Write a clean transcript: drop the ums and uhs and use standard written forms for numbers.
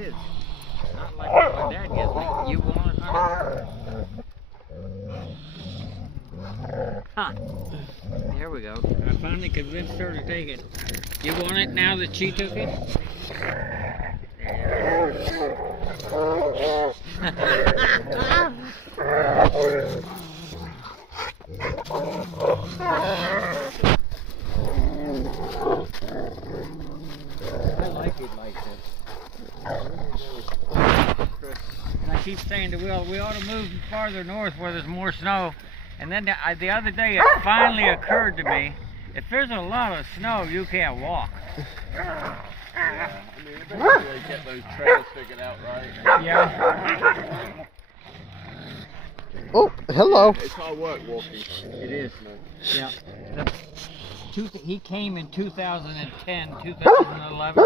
is. Not like what my dad gives me. You want it, honey? Huh. There we go. I finally convinced her to take it. You want it now that she took it? I like it like this. And I keep saying to Will, we ought to move farther north where there's more snow. And then the other day it finally occurred to me, if there's a lot of snow, you can't walk. Yeah, I mean, eventually they get those trails figured out, right? Yeah. Oh, hello. It's hard work walking. It is. Yeah. He came in 2010, 2011.